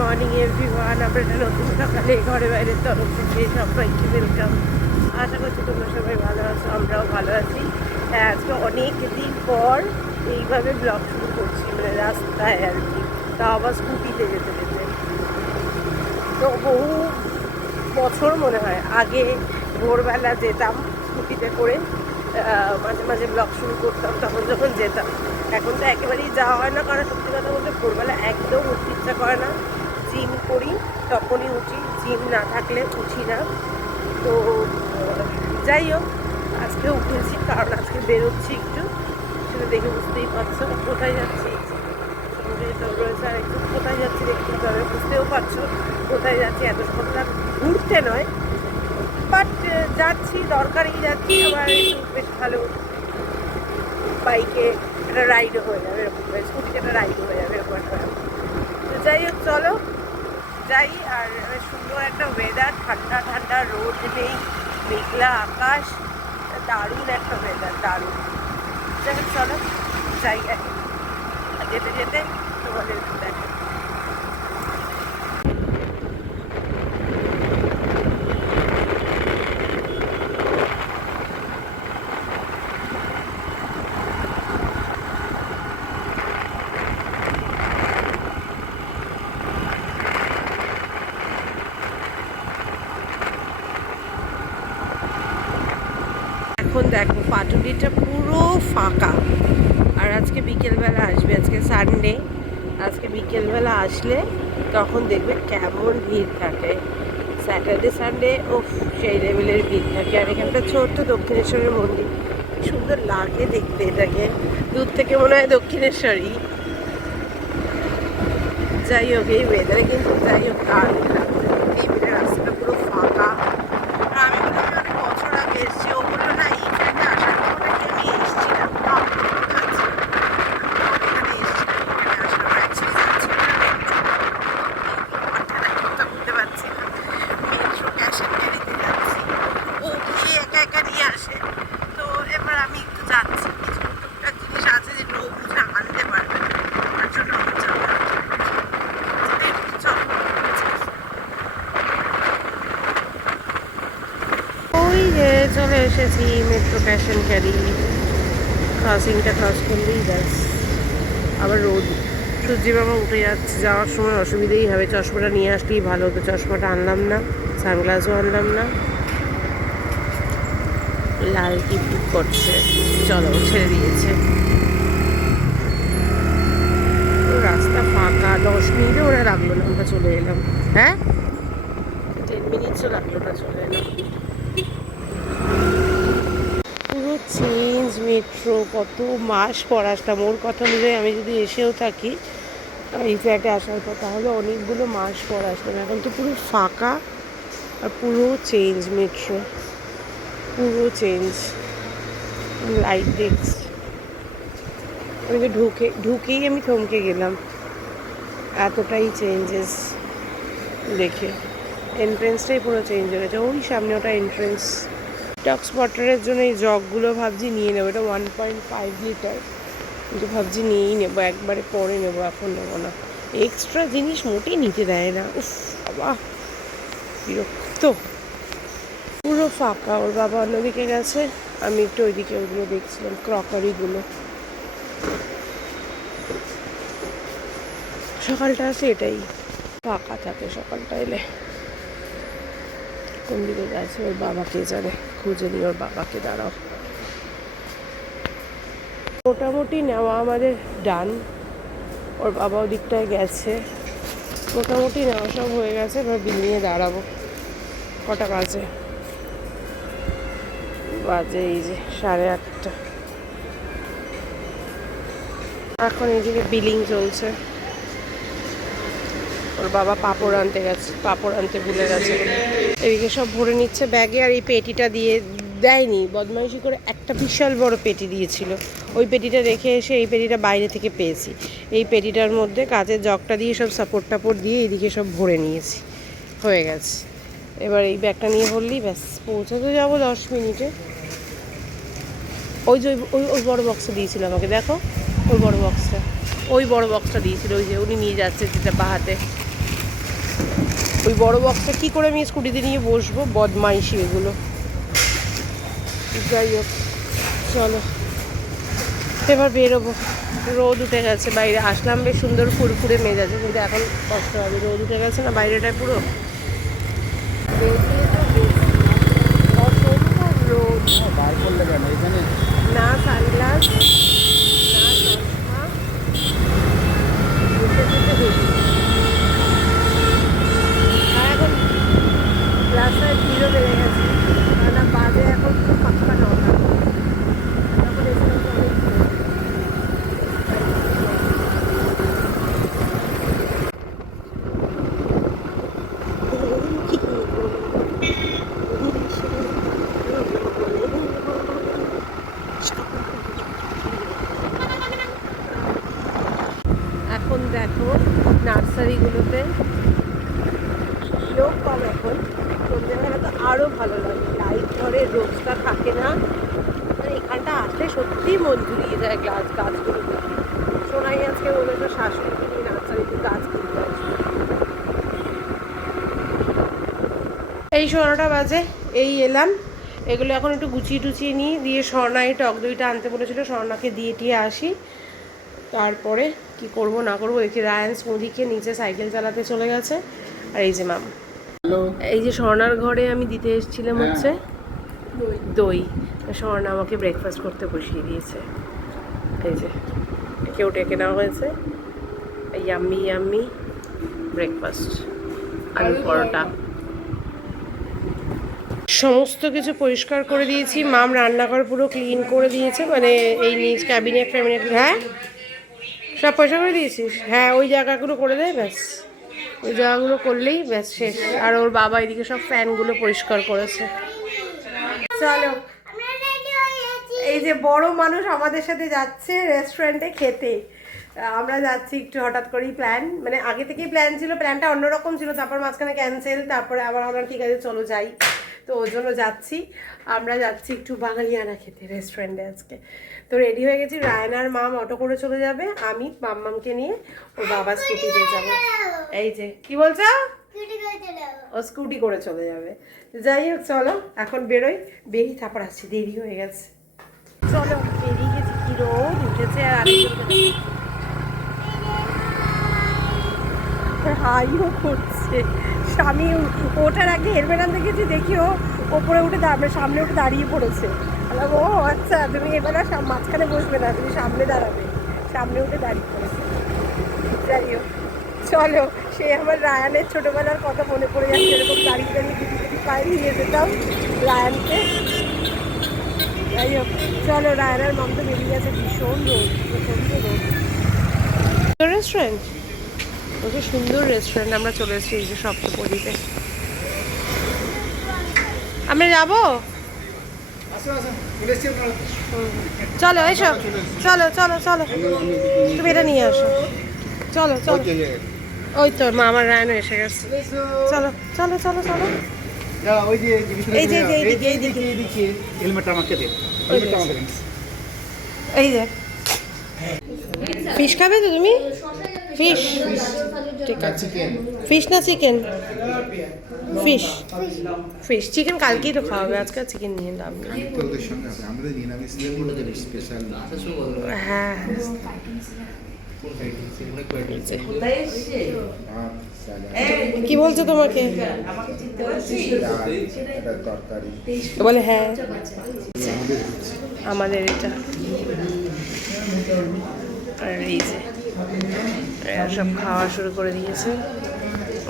Morning everyone. আমরা একটা নতুন সকালে ঘরে বাইরের তরফ থেকে সবাইকে ওয়েলকাম। আশা করছি তোমরা সবাই ভালো আছো, আমরাও ভালো আছি। হ্যাঁ, আজকে অনেক দিন পর এইভাবে ব্লগ শুরু করছি, মানে রাস্তায় আর কি, তা আবার স্কুটিতে যেতে যেতে। তো বহু বছর মনে হয় আগে ভোরবেলা যেতাম স্কুটিতে করে, মাঝে মাঝে ব্লগ শুরু করতাম, তখন যখন যেতাম। এখন তো একেবারেই যাওয়া হয় না, কারণ সত্যি কথা বলতে ভোরবেলা একদম উঠতে ইচ্ছা করে না। জিম করি তখনই উঠি, জিম না থাকলে উঠি না। তো যাই হোক, আজকে উঠেছি কারণ আজকে বেরোচ্ছি একটু, সেটা দেখে বুঝতেই পারছো। কোথায় যাচ্ছি রয়েছে, আর একটু কোথায় যাচ্ছি দেখতে হবে, বুঝতেও পারছো কোথায় যাচ্ছি। এত সকাল ঘুরতে নয়, বাট যাচ্ছি, দরকারেই যাচ্ছি। আবার একটু বেশ ভালো বাইকে একটা রাইডও হয়ে যাবে, এরকম স্কুটিতে একটা রাইডও হয়ে যাবে, এরকম একটা ব্যাপার। তো যাই হোক, চলো যাই। আর সুন্দর একটা ওয়েদার, ঠান্ডা ঠান্ডা, রোদ নেই, মেঘলা আকাশ, দারুণ একটা ওয়েদার, দারুণ। যাই হোক, চলো যাই। যেতে যেতে তোমাদের দেখা। এখন দেখো পাটুলিটা পুরো ফাঁকা। আর আজকে বিকেলবেলা আসবে, আজকে সানডে, আজকে বিকেলবেলা আসলে তখন দেখবে কেমন ভিড় থাকে। স্যাটারডে সানডে ও সেই লেভেলের ভিড় থাকে। আর এখানটা ছোট্ট দক্ষিণেশ্বরের মন্দির, সুন্দর লাগে দেখতে এটাকে, দূর থেকে মনে হয় দক্ষিণেশ্বরই। যাই হোক, এই ওয়েদারে কিন্তু যাই হোক দারুণ লাগছে। এই রাস্তাটা পুরো ফাঁকা। আর আমি মনে হয় অনেক বছর আগে এসেছি, ওগুলো না এই সাইডে আসার পর নাকি আমি এসেছিলাম, বুঝতে পারছি না। মেট্রো ক্যাশ অ্যান্ড ক্যারিতে যাচ্ছি, ও গিয়ে একা একা নিয়ে আসে। তো এবার আমি একটু যাচ্ছি, কিছু টুকটাক জিনিস আছে যেগুলো ও বুঝে আনতে পারবে না, তার জন্য আমি চলে আসছি। ওই যে চলে এসেছি মেট্রো ক্যাশ অ্যান্ড ক্যারি। ক্রসিংটা ক্রস করলেই ব্যাস আবার রোদ। সূর্যি বাবা উঠে যাচ্ছে, যাওয়ার সময় অসুবিধেই হবে। চশমাটা নিয়ে আসলেই ভালো হতো, চশমাটা আনলাম না, সানগ্লাসও আনলাম না। লাল টিপ করছে, চলো ছেড়ে দিয়েছে। রাস্তা ফাঁকা, 10 মিনিটও ওরা লাগলো না, আমরা চলে এলাম। হ্যাঁ, 10 মিনিটসও লাগলো না, চলে এলাম। পুরো চেঞ্জ মেট্রো। কত মাস পর আসলাম, ওর কথা অনুযায়ী আমি যদি এসেও থাকি এই ফ্ল্যাটে আসার পর, তাহলে অনেকগুলো মাস পর আসলাম। এখন তো পুরো ফাঁকা, আর পুরো চেঞ্জ মেট্রো, পুরো চেঞ্জ। লাইট দেখছি, আমি তো ঢুকেই আমি থমকে গেলাম, এতটাই চেঞ্জেস দেখে। এন্ট্রেন্সটাই পুরো চেঞ্জ হয়ে গেছে। ওই সামনে ওটা এন্ট্রেন্স। ডক্স ওয়াটারের জন্য এই জগগুলো ভাবছি নিয়ে নেবো, এটা 1.5 লিটার, কিন্তু ভাবছি নিয়েই নেবো, একবারে পরে নেবো, এখন নেবো না। এক্সট্রা জিনিস মোটেই নিতে দেয় না, উফ বাবা বিরক্ত। পুরো ফাঁকা, ওর বাবা অন্যদিকে গেছে, আমি একটু ওইদিকে ওইগুলো দেখছিলাম, ক্রকারিগুলো। সকালটা আছে এটাই ফাঁকা থাকে, সকালটা এলে। কোন দিকে গেছে ওর বাবাকে জানে, খুঁজে নিই ওর বাবাকে, দাঁড়াও। মোটামুটি নেওয়া আমাদের ডান, ওর বাবা ওদিকটায় গেছে, মোটামুটি নেওয়া সব হয়ে গেছে। এবার বিল নিয়ে দাঁড়াবো। কটা বাজে? বাজে এই যে 8:30। এখন এইদিকে বিলিং চলছে। ওর বাবা পাঁপড় আনতে গেছে, পাঁপড় আনতে ভুলে গেছে। এদিকে সব ভরে নিচ্ছে ব্যাগে। আর এই পেটিটা দিয়ে দেয়নি, বদমাইশি করে একটা বিশাল বড় পেটি দিয়েছিল, ওই পেটিটা রেখে এসে এই পেটিটা বাইরে থেকে পেয়েছি। এই পেটিটার মধ্যে কাঁচের জগটা দিয়ে সব সাপোর্ট টাপোর্ট দিয়ে এইদিকে সব ভরে নিয়েছি, হয়ে গেছে। এবার এই ব্যাগটা নিয়ে বললেই ব্যাস, পৌঁছাতে যাবো 10 মিনিটে। ওই যে ওই বড় বক্সটা দিয়েছিল আমাকে, দেখো ওই বড় বক্সটা, ওই বড় বক্সটা দিয়েছিল, ওই যে উনি নিয়ে যাচ্ছে যেটা বাহাতে। ওই বড় বক্সটা কী করে আমি স্কুটিতে নিয়ে বসবো, বদমাইশি এগুলো। যাই হোক চলো এবার বেরোবো। রোদ উঠে গেছে বাইরে, আসলাম বেশ সুন্দর ফুরফুরে মেজাজে, কিন্তু এখন কষ্ট হবে, রোদ উঠে গেছে না বাইরেটায় পুরো, অসম্ভব রোদ। না সানগ্লাস না চশমা, আর এখন রাস্তায় ভিড়ও বেড়ে গেছে, কেননা বাজে এখন খুব পাক্কা 9টা। তখন এসে অনেক এখন দেখো নার্সারিগুলোতে লোক কম, এখন সন্ধ্যেবেলা তো আরও ভালো লাগে, লাইট ধরে, রোদটা থাকে না, মানে এখানটা আসলে সত্যিই মন জুড়িয়ে যায় গাছগুলো দেখে। শোনাই আজকে বলেছে শাশুড়িকে নিয়ে নার্সারিতে গাছ কিনতে আসবে। এই 11টা বাজে, এই এলাম, এগুলো এখন একটু গুছিয়ে টুচিয়ে নিই, দিয়ে স্বর্ণাই টক দইটা আনতে বলেছিল, স্বর্ণাকে দিয়ে টিয়ে আসি, তারপরে কি করব না করবো। দেখি রায়ান স্মুদিকে নিচে সাইকেল চালাতে চলে গেছে, আর এই যে মাম, এই যে স্বর্ণার ঘরে আমি দিতে এসেছিলাম হচ্ছে দই, স্বর্ণা আমাকে ব্রেকফাস্ট করতে বসিয়ে দিয়েছে। এই যে কেউ ডেকে নেওয়া হয়েছে, ইয়াম্মি ইয়াম্মি ব্রেকফাস্ট, আলু পরোটা, সমস্ত কিছু পরিষ্কার করে দিয়েছি। মাম রান্নাঘর পুরো ক্লিন করে দিয়েছে, মানে এই নিচ ক্যাবিনেট ফ্যাবিনেট, হ্যাঁ সব পরিষ্কার করে দিয়েছিস? হ্যাঁ ওই জায়গাগুলো করে দেয় ব্যাস, ওই জায়গাগুলো করলেই ব্যাস শেষ। আর ওর বাবা এদিকে সব ফ্যানগুলো পরিষ্কার করেছে। চলো এই যে বড় মানুষ আমাদের সাথে যাচ্ছে রেস্টুরেন্টে খেতে, আমরা যাচ্ছি একটু হঠাৎ করেই প্ল্যান, মানে আগে থেকেই প্ল্যান ছিল, প্ল্যানটা অন্যরকম ছিল, তারপর মাঝখানে ক্যান্সেল, তারপরে আবার আমরা ঠিক আছে চলো যাই, তো ওই জন্য যাচ্ছি। আমরা যাচ্ছি একটু বাঙালিয়ানা খেতে রেস্টুরেন্টে আজকে। তো রেডি হয়ে গেছি, রায়ন আর মাম অটো করে চলে যাবে, আমি মাম্মামকে নিয়ে ওর বাবা স্কুটিতে যাবো। এই যে কি বলছো, ও স্কুটি করে চলে যাবে। যাই হোক চলো এখন বেরোই, বেরিয়ে তারপর আসছি, দেরি হয়ে গেছে। চলো বেরিয়ে গেছি, কি রোদ উঠেছে, আর হাইও করছে। স্বামী ওঠার আগে হেলমেট আনতে গেছি, দেখি ও ওপরে উঠে সামনে উঠে দাঁড়িয়ে পড়েছে। ও আচ্ছা, তুমি এবার মাঝখানে বসবে না, তুমি সামনে দাঁড়াবে, সামনে উঠে দাঁড়িয়ে পড়েছে। যাই হোক চলো, সে আমার রায়ানের ছোটোবেলার কথা মনে পড়ে যাচ্ছে, এরকম দাঁড়িয়ে দাঁড়িয়ে দিদি পায়ে নিয়ে যেতাম রায়ানকে। যাই হোক চলো, রায়ানের মাম তো বেরিয়ে গেছে, ভীষণ রোদ, প্রচণ্ড রোদ। রেস্টুরেন্ট, ওকে সুন্দর রেস্টুরেন্ট, আমরা চলে এসেছি এই যে সপ্তপদীতে। আমরা যাবো, চলো এসো, চলো চলো চলো, তুমি এটা নিয়ে আসো, চলো চলো। ওই তো মা আমার রায়নও এসে গেছে, চলো চলো চলো চলো। এই যে এইদিকে এইদিকে হেলমেটটা আমাকে দে, এই যে ফিশ খাবে তো তুমি? ফিশ, ঠিক আছে। ফিশ না চিকেন? Fish, fish. চিকেন কালকেই তো খাওয়াবে, আজকে চিকেন নিয়ে লাভ নেই। হ্যাঁ কি বলছো তোমাকে? বলে হ্যাঁ আমাদের এটা, আর এই যে এরা সব খাওয়া শুরু করে দিয়েছে,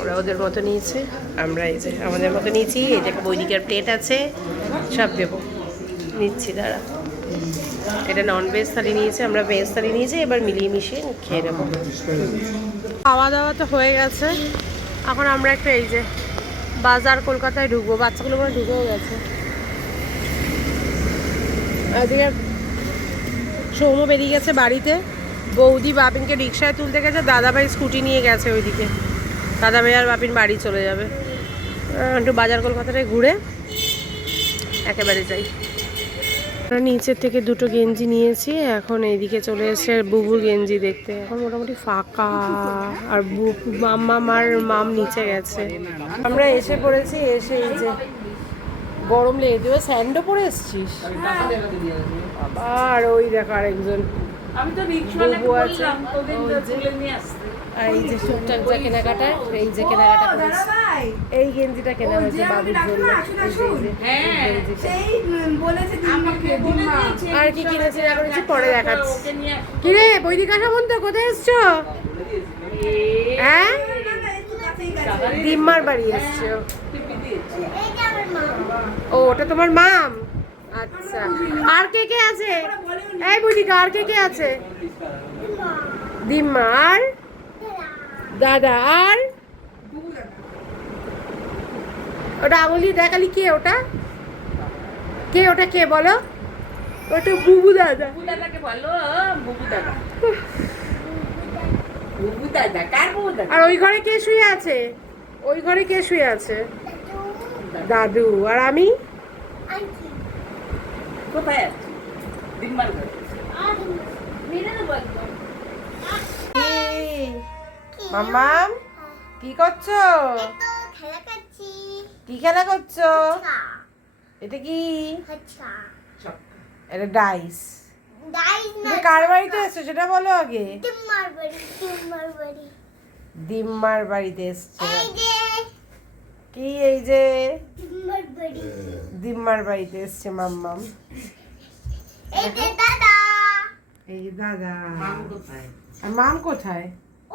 ওরা ওদের মতো নিয়েছে, আমরা এই যে আমাদের মতো নিয়েছি। এই যে বৈদিকের প্লেট আছে, সব দেবো, নিচ্ছি দাঁড়া। এটা নন ভেজ থালি নিয়েছে, আমরা ভেজ থালি নিয়েছি, এবার মিলিয়ে মিশিয়ে খেয়ে নেবো। খাওয়া দাওয়া তো হয়ে গেছে, এখন আমরা একটা এই যে বাজার কলকাতায় ঢুকবো, বাচ্চাগুলো মনে ঢুকেও গেছে। এদিকে সৌম্য বেরিয়ে গেছে বাড়িতে, বৌদি বাপিনকে রিক্সায় তুলতে গেছে, দাদাভাই স্কুটি নিয়ে গেছে ওইদিকে, দাদাভাই আর বাপিন বাড়ি চলে যাবে। একটু বাজার কলকাতাটায় ঘুরে একেবারে যাই। আমরা নিচের থেকে দুটো গেঞ্জি নিয়েছি, এখন এইদিকে চলে এসেছে বুবুর গেঞ্জি দেখতে। এখন মোটামুটি ফাঁকা, আর মাম নিচে গেছে। আমরা এসে পড়েছি, এসে এই যে গরম লেগে দেবে, স্যান্ডও পরে এসছিস আবার। ওই দেখো আরেকজন বুবু আছে। আর এই যে টুকটাক যা কেনাকাটা, এই যে কেনাকাটা করেছি, এই গেঞ্জিটা কেনা হয়েছে বাবুর জন্য। আর কি কিনেছি না করেছি পরে দেখাচ্ছি। কিরে বৈদিকা সামন্ত কোথায় এসছো? হ্যাঁ, দিম্মার বাড়ি এসছো? ও ওটা তোমার মাম? আচ্ছা, আর কে কে আছে? এই বৈদিকা, আর কে কে আছে? দিম্মা আর দাদা আর ওটা আঙুলি দেখালি কে? ওটা কে? ওটা কে বলো? ওটা বুবু দাদা। আর ওই ঘরে কে শুয়ে আছে? ওই ঘরে কে শুয়ে আছে? দাদু। আর আমি কোথায় আছি? মাম্মাম কি করছো? কি খেলা করছো? এটা কি? এটা ডাইস। তুমি কার বাড়িতে এসছো সেটা বলো আগে। দিম্মার বাড়িতে এসছো। কি এই যে দিম্মার বাড়িতে এসছে মাম্মাম। এই যে দাদা। আর মাম কোথায়?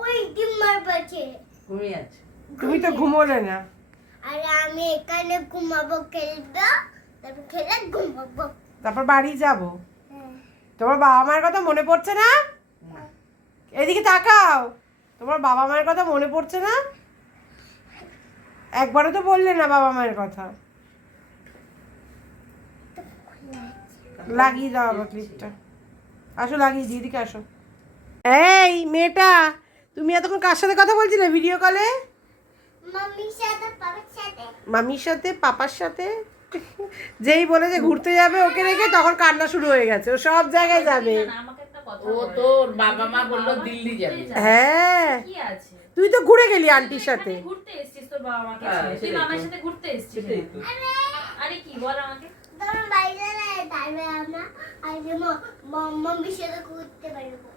ওই দিম্মার পাশে ঘুমিয়ে আছে। তুমি তো ঘুমোলে না। আরে আমি এখানে ঘুমাবো, খেলবো, তারপর খেলে ঘুমাবো, তারপর বাড়ি যাব। তোমার বাবা মায়ের কথা মনে পড়ছে না? এদিকে তাকাও, তোমার বাবা মায়ের কথা মনে পড়ছে না? একবারও তো বললে না বাবা মায়ের কথা। লাগিয়ে দাও আবার ক্লিপটা। আসো লাগিয়ে দিই, এদিকে আসো। এই মেয়েটা, তুমি এতক্ষণ কার সাথে কথা বলছিলে ভিডিও কলে? মামির সাথে পাপার সাথে। যেই বলে যে ঘুরতে যাবে ওকে রেখে তখন কান্না শুরু হয়ে গেছে। ও সব জায়গায় যাবে। ও তোর বাবা মা বললো দিল্লি যাবে। হ্যাঁ, তুই তো ঘুরে গেলি আন্টির সাথে। ঘুরতে এসেছিস তোর বাবা মাকে ছেড়ে, তুই মামার সাথে ঘুরতে এসেছিস। আরে কি বল আমাকে? তোর বাইরে না, তাইলে আমরা আজকে মাম্মির সাথে ঘুরতে পারবো।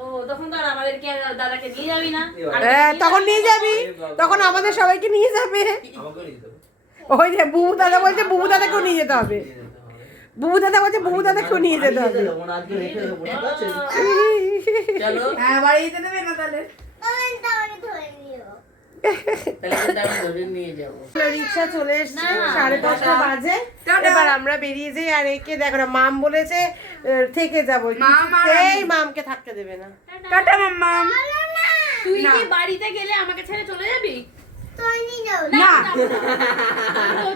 ও তখন তো আমাদেরকে দাদাকে নিয়ে যাবি না? হ্যাঁ, তখন নিয়ে যাবি, তখন আমাদের সবাইকে নিয়ে যাবে। ওই যে বুবু দাদা বলছে বুবু দাদাকেও নিয়ে যেতে হবে। বুবু দাদা বলছে বুবু দাদাকেও নিয়ে যেতে হবে। চলো। হ্যাঁ, বাড়িতে দেবে না তাহলে? রিক্সা চলে এসছে, 5:30 বাজে। এবার আমরা বেরিয়ে যাই। আর একে দেখো না, মাম বলেছে থেকে যাবো, এই মামকে থাকতে দেবে না। টাটা মাম্মাম। তুই কি বাড়িতে গেলে আমাকে ছেড়ে চলে যাবি? না,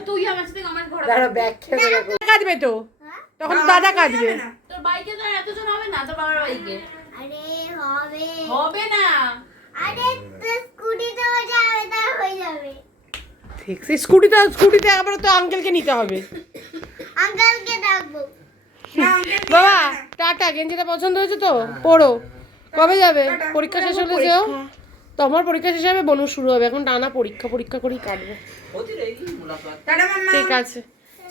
তুই আমার সাথে আমার ঘোরা। দাঁড়া, ব্যাগ খেলে কাঁদবে তো, তখন দাদা কাঁদবে। তোর বাইকে তো এতজন হবে না, তোর বাবার বাইকে। আরে হবে হবে না। আরে তো স্কুটিতে যাবে, তা হয়ে যাবে। ঠিক, সেই স্কুটিতে আবার তো আঙ্কেলকে নিতে হবে। আঙ্কেলকে ডাকবো। বাবা টাটা, গেঞ্জিটা পছন্দ হয়েছে তো? পড়ো। কবে যাবে? পরীক্ষা শেষ হলে যেও। তোমার পরীক্ষা শেষ হবে, বনু শুরু হবে। এখন টানা পরীক্ষা করেই কাটবে। ঠিক আছে,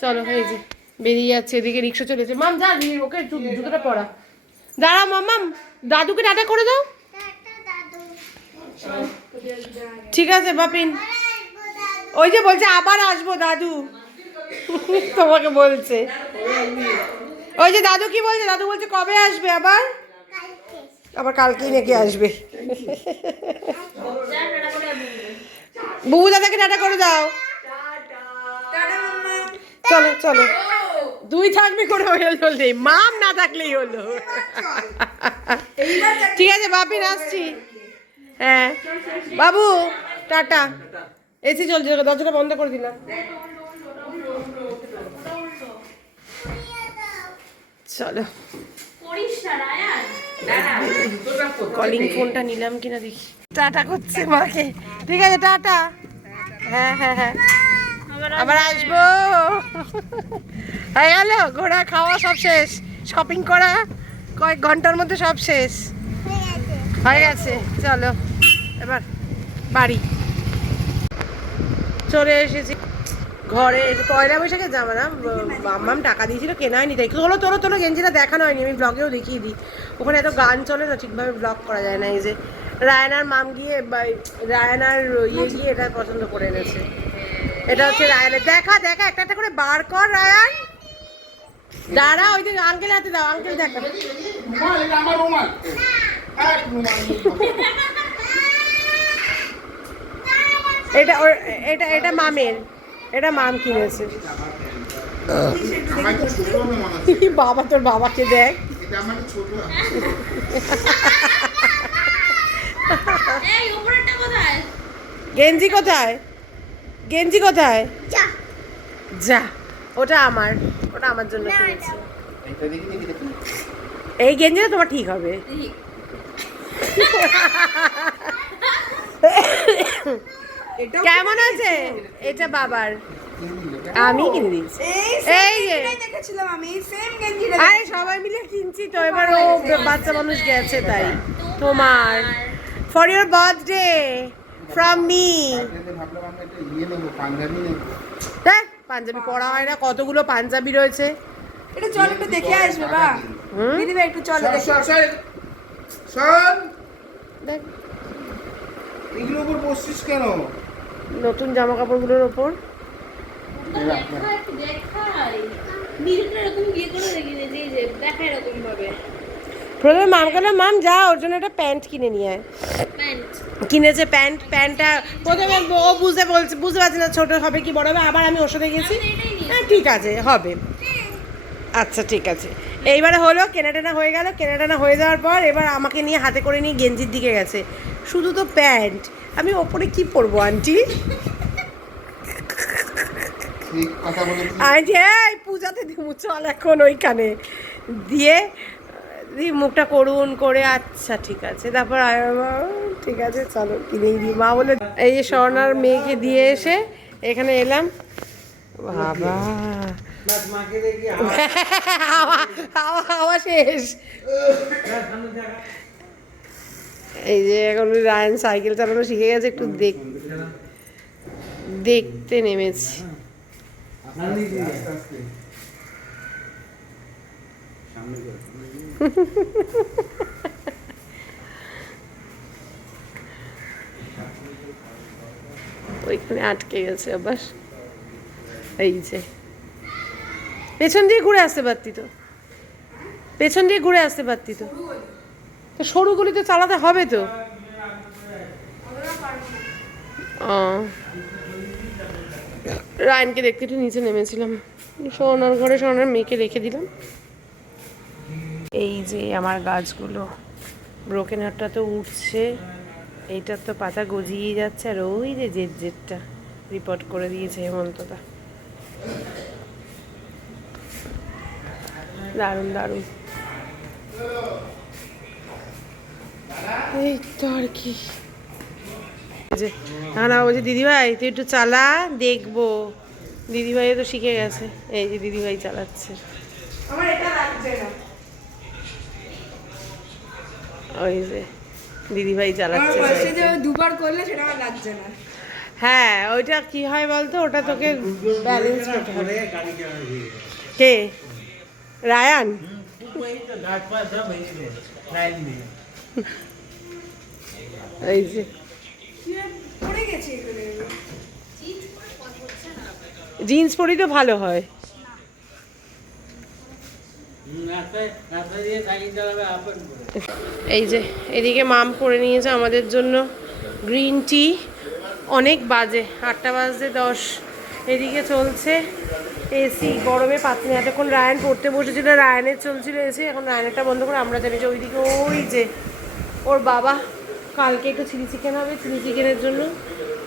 চলো। এই যে বেরিয়ে যাচ্ছে, এদিকে রিক্সা চলেছে। মাম যা, ওকে জুতোটা পরা। দাঁড়া মাম্মাম, দাদুকে টাটা করে দাও। ঠিক আছে বাপিন। ওই যে বলছে আবার আসবো দাদু, তোমাকে বলছে। ওই যে দাদু কি বলছে? দাদু বলছে কবে আসবে আবার? আবার কালকেই নাকি আসবে। বুবু দাদাকে টাটা করে দাও। চলো চলো, দুই থাকবি করে চলতে, মাম না থাকলেই হলো। ঠিক আছে বাপিন, আসছি। হ্যাঁ বাবু টাটা। এসি চলছে, দরজাটা বন্ধ করে দিলাম। চলো, কলিং ফোনটা নিলাম কিনা দেখি। টাটা করছে মাকে। ঠিক আছে টাটা। হ্যাঁ হ্যাঁ হ্যাঁ, আবার আসবো। হয়ে গেল ঘোরা খাওয়া সব শেষ, শপিং করা কয়েক ঘন্টার মধ্যে সব শেষ হয়ে গেছে। চলো এবার বাড়ি চলে এসেছি ঘরে। পয়লা বৈশাখে যাবো না, মাম্মাম টাকা দিয়েছিল কেনা হয়নি, তাই তোলো তোলো তোলো গেঞ্জিটা দেখানো হয়নি, আমি ব্লগেও দেখিয়ে দিই। ওখানে এত গান চলে না, ঠিকভাবে ব্লগ করা যায় না। এই যে রায়নার মাম গিয়ে রায়নার ইয়ে গিয়ে এটা পছন্দ করে এনেছে। এটা হচ্ছে রায়ানের, দেখা দেখা একটা একটা করে বার কর রায়ান। দাঁড়া ওই দিকে আঙ্কেল হাতে দাও, আঙ্কেল দেখা। এটা এটা এটা মামের, এটা মাম কিনেছে। বাবা তোর বাবাকে দেখ। গেঞ্জি কোথায়, গেঞ্জি কোথায়? যা, ওটা আমার, ওটা আমার জন্য কিনেছি। এই গেঞ্জিটা তোমার ঠিক হবে। কেমন আছে? এটা বাবার, আমি কিনে দিয়েছি। এই যে আরে সবাই মিলে কিনছি তো, এবার ও বাচ্চা মানুষ গেছে তাই। তোমার for your birthday from me. হ্যাঁ পাঞ্জাবি পরা হয় না, কতগুলো পাঞ্জাবি রয়েছে। এটা চল একটু দেখে আসবে বা দিদি ভাই, একটু চল দেখে দেখ এগুলোর উপর বসছিস কেন? নতুন জামা কাপড়গুলোর ওপর। প্রথমে মাম গেলাম, মাম যা ওর জন্য একটা প্যান্ট কিনে নিয়ে আয়। কিনেছে প্যান্ট, প্যান্টটা প্রথমে ও বুঝতে পারছে না ছোট হবে কি বড় হবে, আবার আমি ওর সাথে গেছি। হ্যাঁ ঠিক আছে হবে, আচ্ছা ঠিক আছে। এইবারে হলো কেনাটেনা হয়ে গেল, কেনাটেনা হয়ে যাওয়ার পর এবার আমাকে নিয়ে হাতে করে নিয়ে গেঞ্জির দিকে গেছে। শুধু তো প্যান্ট, আমি ওপরে কি পরবো আন্টি? আজ পূজাতে দিব, চল এখন ওইখানে দিয়ে মুখটা করুন করে, আচ্ছা ঠিক আছে। তারপর ঠিক আছে চলো কিনেই দিই। মা বলে এই যে স্বর্ণার মেয়েকে দিয়ে এসে এখানে এলাম। বাবা হাওয়া শেষ। এই যে এখন রায়ন সাইকেল চালানো শিখে গেছে, একটু দেখতে নেমেছি। ওইখানে আটকে গেছে আবার। এই যে পেছন দিয়ে ঘুরে আসতে পারতি তো, পেছন দিয়ে ঘুরে আসতে পারতি তো। তো সরু গলিতে চালাতে হবে তো। রায়নকে দেখতে একটু নিচে নেমেছিলাম, সোনার ঘরে সোনার মেয়েকে রেখে দিলাম। এই যে আমার গাছগুলো, ব্রোকেন হার্টটা তো উঠছে, এইটার তো পাতা গজিয়ে যাচ্ছে, আর ওই যে জেটটা রিপোর্ট করে দিয়েছে হেমন্তদা। দারুণ দারুণ। এই তো আর কি, না বলছি দিদিভাই তুই একটু চালা দেখবো। দিদিভাই তো শিখে গেছে, এই যে দিদিভাই চালাচ্ছে। আমার এটা লাগছে না, ওই যে দিদিভাই চালাচ্ছে। দুবার করলে সেটা আমার লাগছে না। হ্যাঁ ওইটা কি হয় বলতো, ওটা তোকে ব্যালেন্স করতে হবে। কে? রায়ান? এই যে জিন্স পরি তো ভালো হয়। এই যে এদিকে মাম করে নিয়েছে আমাদের জন্য গ্রিন টি। অনেক বাজে, 8টা বাজতে 10। এদিকে চলছে এসি, গরমে পাচ্ছি না। এতক্ষণ রায়ান পড়তে বসেছিল, রায়ানের চলছিল এসি, এখন রায়ানেরটা বন্ধ করে আমরা চালিয়েছি। ওইদিকে ওই যে ওর বাবা কালকে একটু চিলি চিকেন হবে, চিলি চিকেনের জন্য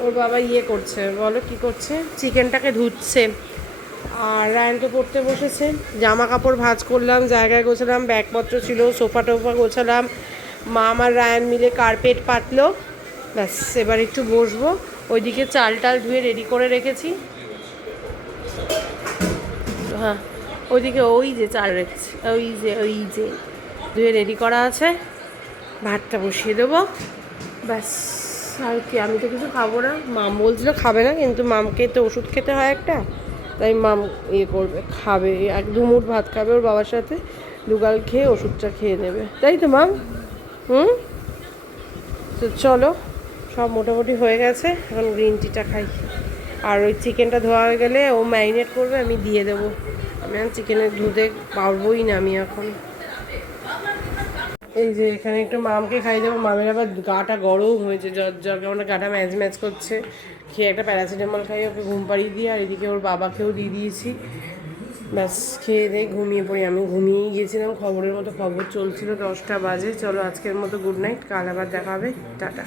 ওর বাবা ইয়ে করছে, বলো কি করছে, চিকেনটাকে ধুচ্ছে। আর রায়ান তো পড়তে বসেছে, জামা কাপড় ভাঁজ করলাম, জায়গায় গোছালাম, ব্যাগপত্র ছিল, সোফা টোফা গোছালাম। মা আমার রায়ান মিলে কার্পেট পাতলো, ব্যাস এবার একটু বসবো। ওইদিকে চাল টাল ধুয়ে রেডি করে রেখেছি, হ্যাঁ ওইদিকে ওই যে চাল রেখেছি, ওই যে ধুয়ে রেডি করা আছে, ভাতটা বসিয়ে দেবো ব্যাস। আর কি, আমি তো কিছু খাবো না, মাম বলছিল খাবে না, কিন্তু মামকে তো ওষুধ খেতে হয় একটা, তাই মাম ইয়ে করবে, খাবে, এক দু মুঠ ভাত খাবে ওর বাবার সাথে, দুগাল খেয়ে ওষুধটা খেয়ে নেবে, তাই তো মাম? তো চলো, সব মোটামুটি হয়ে গেছে, এখন গ্রিন টিটা খাই। আর ওই চিকেনটা ধোয়া হয়ে গেলে ও ম্যারিনেট করবে, আমি দিয়ে দেবো। আমি আর চিকেনের ধুতে পারবোই না আমি এখন। এই যে এখানে একটু মামকে খাই দেবো, মামের আবার গাটা গরম হয়েছে, জ্বর কেমন গাটা ম্যাচ ম্যাচ করছে, খেয়ে একটা প্যারাসিটামল খাই ওকে ঘুম পাড়িয়ে দিয়ে, আর এদিকে ওর বাবাকেও দিয়ে দিয়েছি, ব্যাস খেয়ে দিয়ে ঘুমিয়ে পড়ি। আমি ঘুমিয়েই গিয়েছিলাম, খবরের মতো খবর চলছিল, 10টা বাজে। চলো আজকের মতো গুড নাইট, কাল আবার দেখা হবে, টাটা।